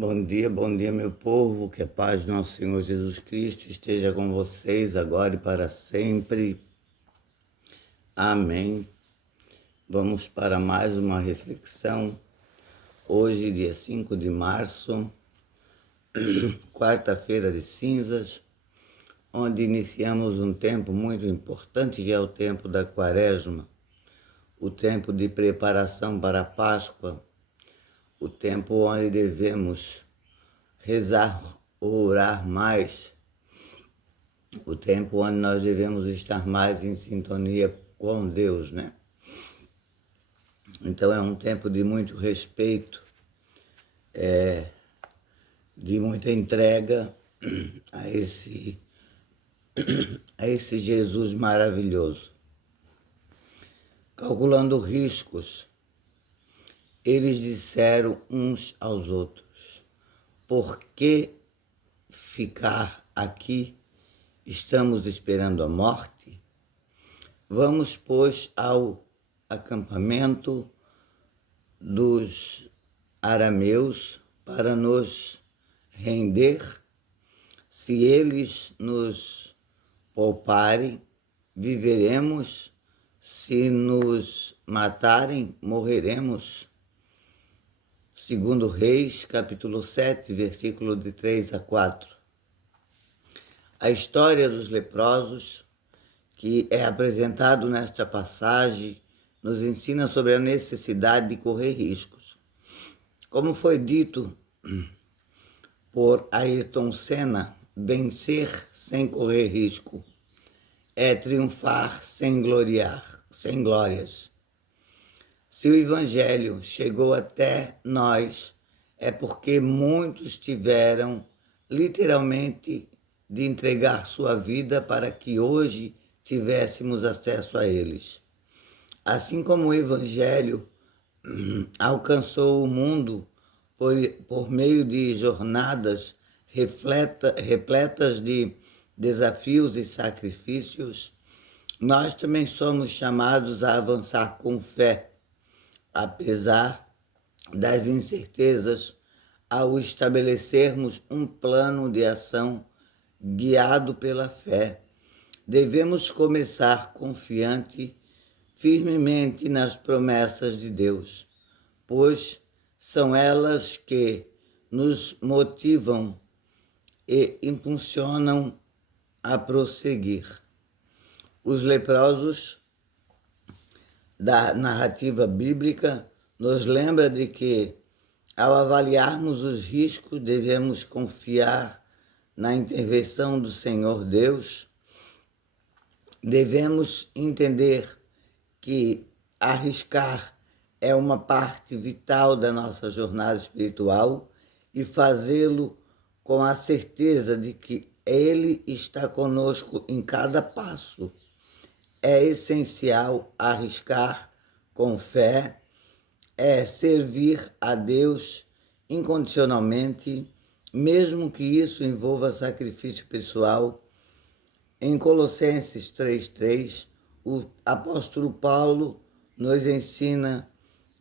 Bom dia, meu povo, que a paz do nosso Senhor Jesus Cristo esteja com vocês agora e para sempre. Amém. Vamos para mais uma reflexão. Hoje, dia 5 de março, quarta-feira de cinzas, onde iniciamos um tempo muito importante, que é o tempo da Quaresma, o tempo de preparação para a Páscoa, o tempo onde devemos rezar ou orar mais, o tempo onde nós devemos estar mais em sintonia com Deus, né? Então é um tempo de muito respeito, de muita entrega a esse Jesus maravilhoso. Calculando riscos, eles disseram uns aos outros: por que ficar aqui? Estamos esperando a morte? Vamos, pois, ao acampamento dos arameus para nos render. Se eles nos pouparem, viveremos; se nos matarem, morreremos. Segundo Reis, capítulo 7, versículo de 3 a 4. A história dos leprosos, que é apresentado nesta passagem, nos ensina sobre a necessidade de correr riscos. Como foi dito por Ayrton Senna, vencer sem correr risco é triunfar sem glórias. Se o Evangelho chegou até nós, é porque muitos tiveram literalmente de entregar sua vida para que hoje tivéssemos acesso a eles. Assim como o Evangelho alcançou o mundo por meio de jornadas repletas de desafios e sacrifícios, nós também somos chamados a avançar com fé, apesar das incertezas, ao estabelecermos um plano de ação guiado pela fé. Devemos começar confiante, firmemente nas promessas de Deus, pois são elas que nos motivam e impulsionam a prosseguir. Os leprosos da narrativa bíblica nos lembra de que, ao avaliarmos os riscos, devemos confiar na intervenção do Senhor Deus. Devemos entender que arriscar é uma parte vital da nossa jornada espiritual e fazê-lo com a certeza de que Ele está conosco em cada passo. É essencial arriscar com fé, é servir a Deus incondicionalmente, mesmo que isso envolva sacrifício pessoal. Em Colossenses 3:3, o apóstolo Paulo nos ensina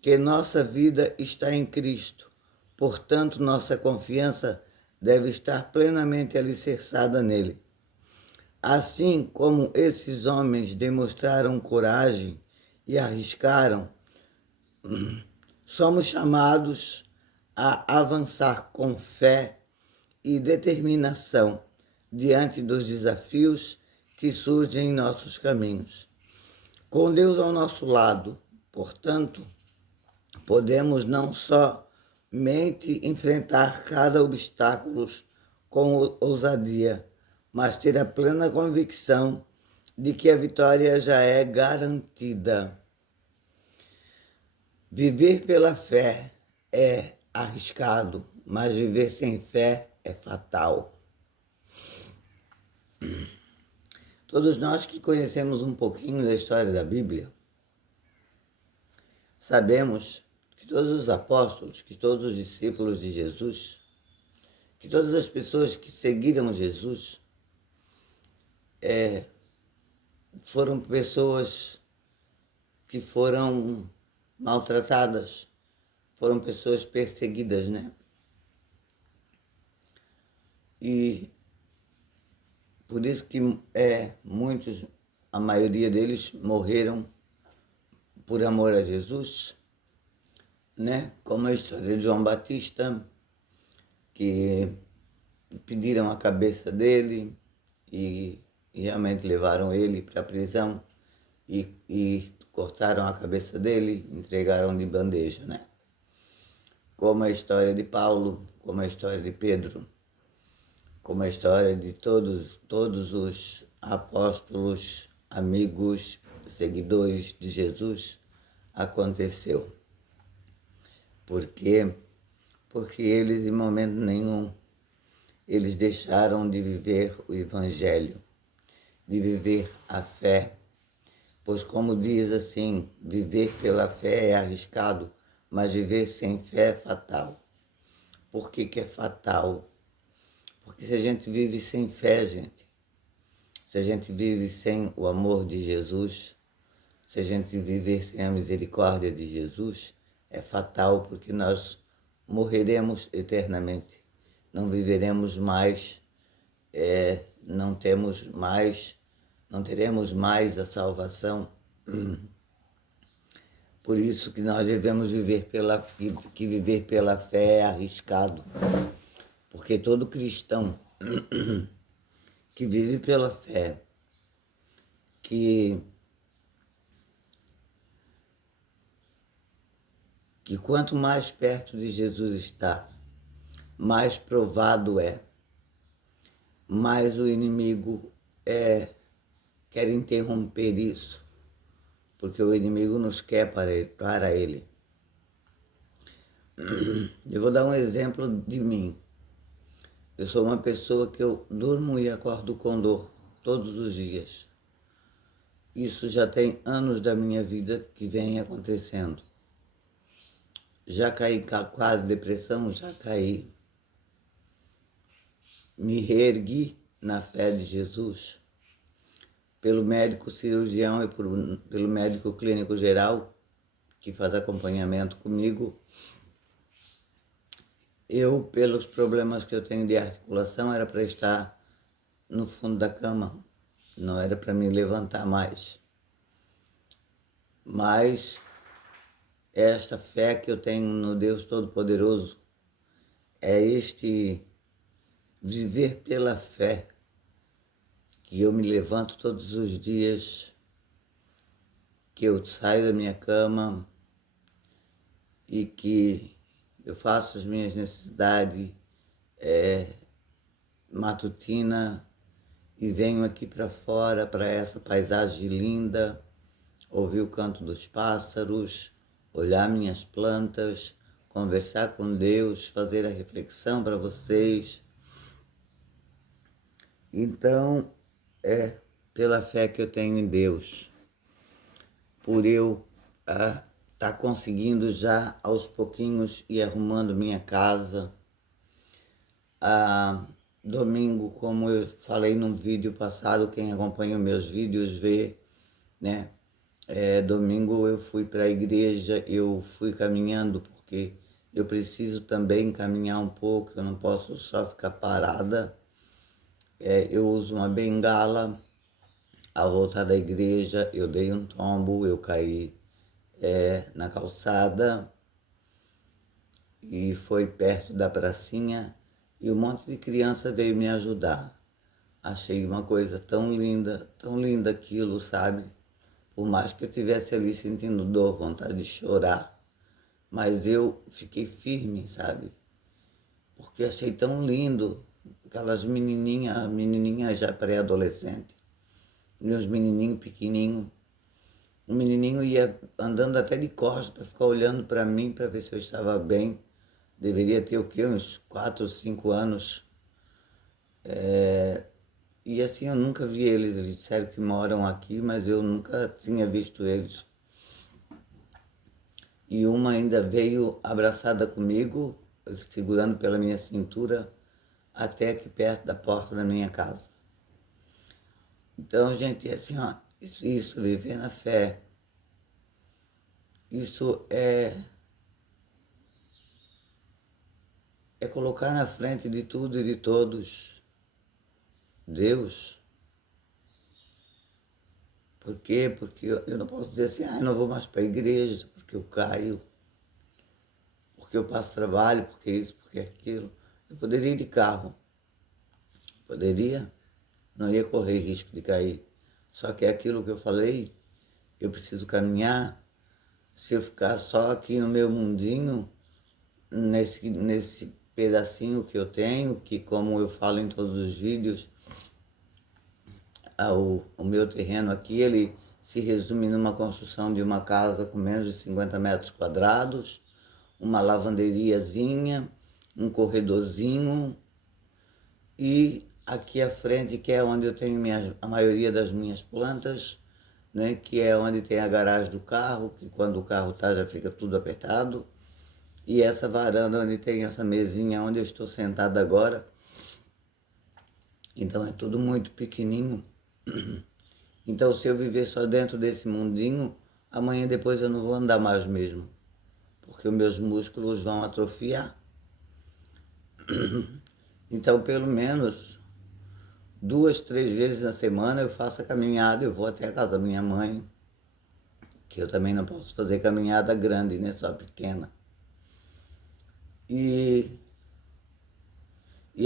que nossa vida está em Cristo, portanto, nossa confiança deve estar plenamente alicerçada nele. Assim como esses homens demonstraram coragem e arriscaram, somos chamados a avançar com fé e determinação diante dos desafios que surgem em nossos caminhos. Com Deus ao nosso lado, portanto, podemos não somente enfrentar cada obstáculo com ousadia, mas ter a plena convicção de que a vitória já é garantida. Viver pela fé é arriscado, mas viver sem fé é fatal. Todos nós que conhecemos um pouquinho da história da Bíblia, sabemos que todos os apóstolos, que todos os discípulos de Jesus, que todas as pessoas que seguiram Jesus foram pessoas que foram maltratadas, foram pessoas perseguidas, né? E por isso que muitos, a maioria deles morreram por amor a Jesus, né? Como a história de João Batista, que pediram a cabeça dele e realmente levaram ele para a prisão e cortaram a cabeça dele, entregaram de bandeja, né? Como a história de Paulo, como a história de Pedro, como a história de todos os apóstolos, amigos, seguidores de Jesus aconteceu. Por quê? Porque eles, em momento nenhum, eles deixaram de viver o Evangelho, de viver a fé. Pois, como diz assim, viver pela fé é arriscado, mas viver sem fé é fatal. Por que que é fatal? Porque se a gente vive sem fé, gente, se a gente vive sem o amor de Jesus, se a gente viver sem a misericórdia de Jesus, é fatal, porque nós morreremos eternamente. Não viveremos mais, não teremos mais a salvação. Por isso que nós devemos que viver pela fé é arriscado. Porque todo cristão que vive pela fé, que quanto mais perto de Jesus está, mais provado é, mais o inimigo quer interromper isso, porque o inimigo nos quer para ele. Eu vou dar um exemplo de mim. Eu sou uma pessoa que eu durmo e acordo com dor todos os dias. Isso já tem anos da minha vida que vem acontecendo. Já caí em quadro de depressão, já caí. Me reergui na fé de Jesus, pelo médico cirurgião e pelo médico clínico geral, que faz acompanhamento comigo. Eu, pelos problemas que eu tenho de articulação, era para estar no fundo da cama, não era para me levantar mais. Mas esta fé que eu tenho no Deus Todo-Poderoso, é este viver pela fé, que eu me levanto todos os dias, que eu saio da minha cama e que eu faço as minhas necessidades matutina e venho aqui para fora, para essa paisagem linda, ouvir o canto dos pássaros, olhar minhas plantas, conversar com Deus, fazer a reflexão para vocês. Então, é pela fé que eu tenho em Deus, por eu tá conseguindo já aos pouquinhos ir arrumando minha casa. Domingo, como eu falei num vídeo passado, quem acompanha os meus vídeos vê, né? Domingo eu fui para a igreja, eu fui caminhando porque eu preciso também caminhar um pouco, eu não posso só ficar parada. Eu uso uma bengala. Ao voltar da igreja, eu dei um tombo, eu caí na calçada e foi perto da pracinha e um monte de criança veio me ajudar. Achei uma coisa tão linda aquilo, sabe? Por mais que eu estivesse ali sentindo dor, vontade de chorar, mas eu fiquei firme, sabe? Porque achei tão lindo aquelas menininhas já pré-adolescente, meus menininhos pequenininhos. O menininho ia andando até de costas para ficar olhando para mim para ver se eu estava bem. Deveria ter o quê? Uns 4 ou 5 anos. E assim eu nunca vi eles. Eles disseram que moram aqui, mas eu nunca tinha visto eles. E uma ainda veio abraçada comigo, segurando pela minha cintura, até aqui perto da porta da minha casa. Então, gente, assim, ó, isso viver na fé, isso é colocar na frente de tudo e de todos Deus. Por quê? Porque eu não posso dizer assim, eu não vou mais para a igreja, porque eu caio, porque eu passo trabalho, porque isso, porque aquilo. Eu poderia ir de carro, poderia, não ia correr risco de cair. Só que é aquilo que eu falei, eu preciso caminhar. Se eu ficar só aqui no meu mundinho, nesse pedacinho que eu tenho, que como eu falo em todos os vídeos, o meu terreno aqui, ele se resume numa construção de uma casa com menos de 50 metros quadrados, uma lavanderiazinha, um corredorzinho e aqui à frente, que é onde eu tenho a maioria das minhas plantas, né, que é onde tem a garagem do carro, que quando o carro tá já fica tudo apertado, e essa varanda onde tem essa mesinha onde eu estou sentado agora. Então é tudo muito pequenininho. Então se eu viver só dentro desse mundinho, amanhã depois eu não vou andar mais mesmo, porque os meus músculos vão atrofiar. Então pelo menos 2, 3 vezes na semana eu faço a caminhada, eu vou até a casa da minha mãe, que eu também não posso fazer caminhada grande, né, só pequena. E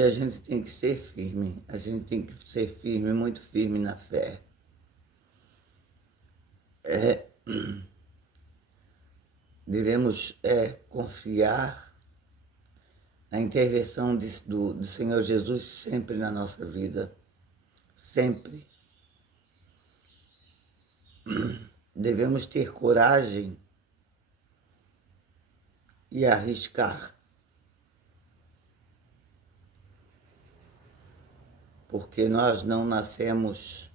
a gente tem que ser firme, a gente tem que ser firme, muito firme na fé. Devemos confiar na intervenção do Senhor Jesus sempre na nossa vida, sempre. Devemos ter coragem e arriscar, porque nós não nascemos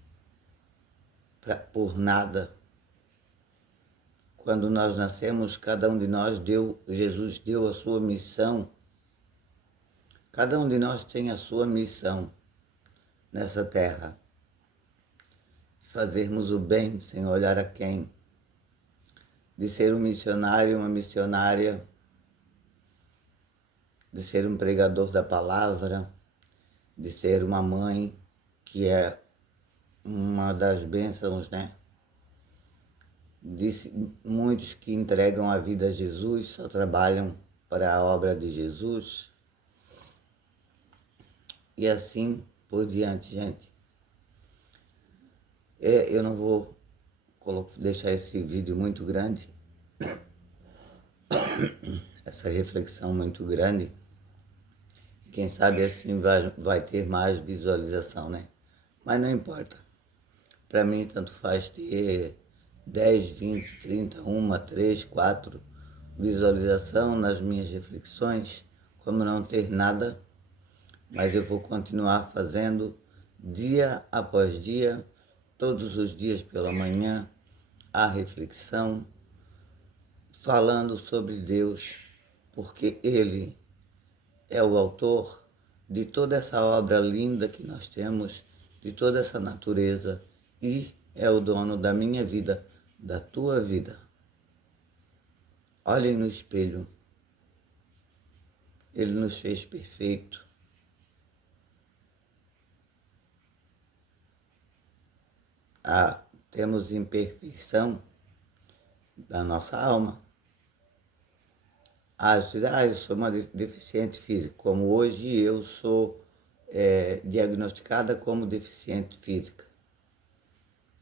por nada. Quando nós nascemos, cada um de nós Jesus deu a sua missão. Cada um de nós tem a sua missão nessa terra. Fazermos o bem sem olhar a quem. De ser um missionário, uma missionária. De ser um pregador da palavra. De ser uma mãe, que é uma das bênçãos, né? Muitos que entregam a vida a Jesus, só trabalham para a obra de Jesus. E assim por diante, gente. Eu não vou deixar esse vídeo muito grande, essa reflexão muito grande. Quem sabe assim vai ter mais visualização, né? Mas não importa. Para mim, tanto faz ter 10, 20, 30, 1, 3, 4 visualização nas minhas reflexões, como não ter nada, mas eu vou continuar fazendo dia após dia, todos os dias pela manhã, a reflexão, falando sobre Deus, porque Ele é o autor de toda essa obra linda que nós temos, de toda essa natureza, e é o dono da minha vida, da tua vida. Olhem no espelho. Ele nos fez perfeito. Temos imperfeição da nossa alma. Eu sou uma deficiente física, como hoje eu sou diagnosticada como deficiente física.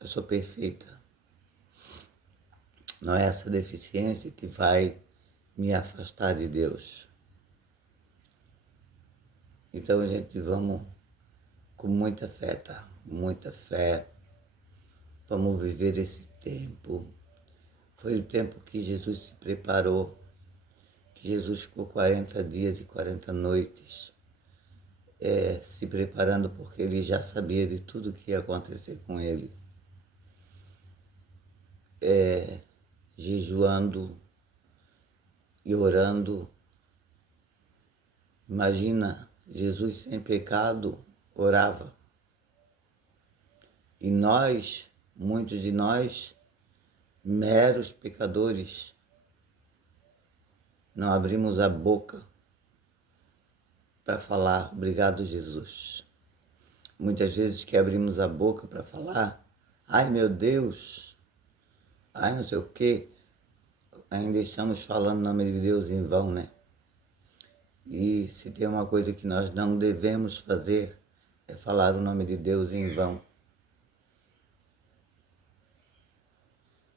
Eu sou perfeita. Não é essa deficiência que vai me afastar de Deus. Então, gente, vamos com muita fé, tá? Muita fé. Vamos viver esse tempo. Foi o tempo que Jesus se preparou, que Jesus ficou 40 dias e 40 noites se preparando, porque ele já sabia de tudo que ia acontecer com ele. Jejuando e orando. Imagina, Jesus sem pecado orava. E nós, muitos de nós, meros pecadores, não abrimos a boca para falar obrigado, Jesus. Muitas vezes que abrimos a boca para falar, ai meu Deus, ai não sei o quê, ainda estamos falando o nome de Deus em vão, né? E se tem uma coisa que nós não devemos fazer, é falar o nome de Deus em vão.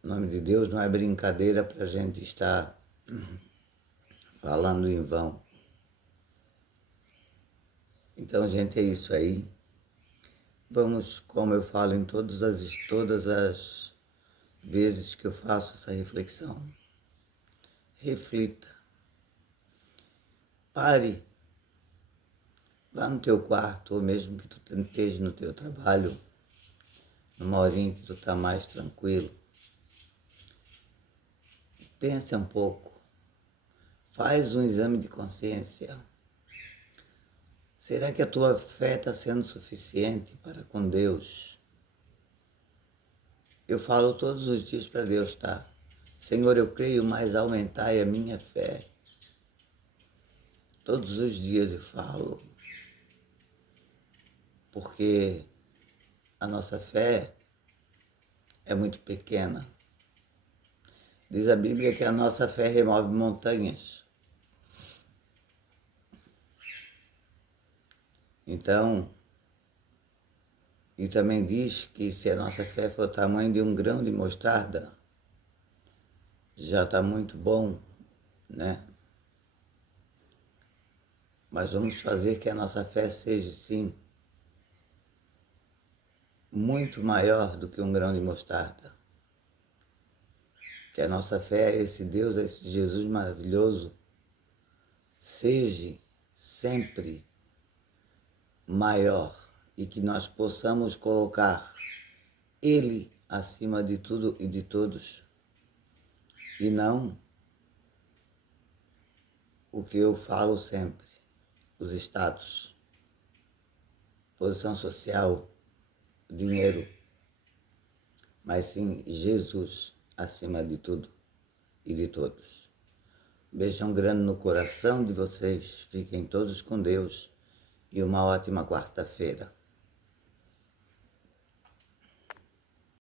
O nome de Deus não é brincadeira para a gente estar falando em vão. Então, gente, é isso aí. Vamos, como eu falo em todas as vezes que eu faço essa reflexão, reflita, pare, vá no teu quarto, ou mesmo que tu esteja no teu trabalho, numa horinha que tu está mais tranquilo. Pensa um pouco, faz um exame de consciência. Será que a tua fé está sendo suficiente para com Deus? Eu falo todos os dias para Deus, tá? Senhor, eu creio, mas aumentai a minha fé. Todos os dias eu falo, porque a nossa fé é muito pequena. Diz a Bíblia que a nossa fé remove montanhas. Então, e também diz que se a nossa fé for o tamanho de um grão de mostarda, já está muito bom, né? Mas vamos fazer que a nossa fé seja, sim, muito maior do que um grão de mostarda. Que a nossa fé a esse Deus, a esse Jesus maravilhoso, seja sempre maior e que nós possamos colocar Ele acima de tudo e de todos, e não o que eu falo sempre, os status, posição social, dinheiro, mas sim Jesus acima de tudo e de todos. Beijão grande no coração de vocês, fiquem todos com Deus e uma ótima quarta-feira.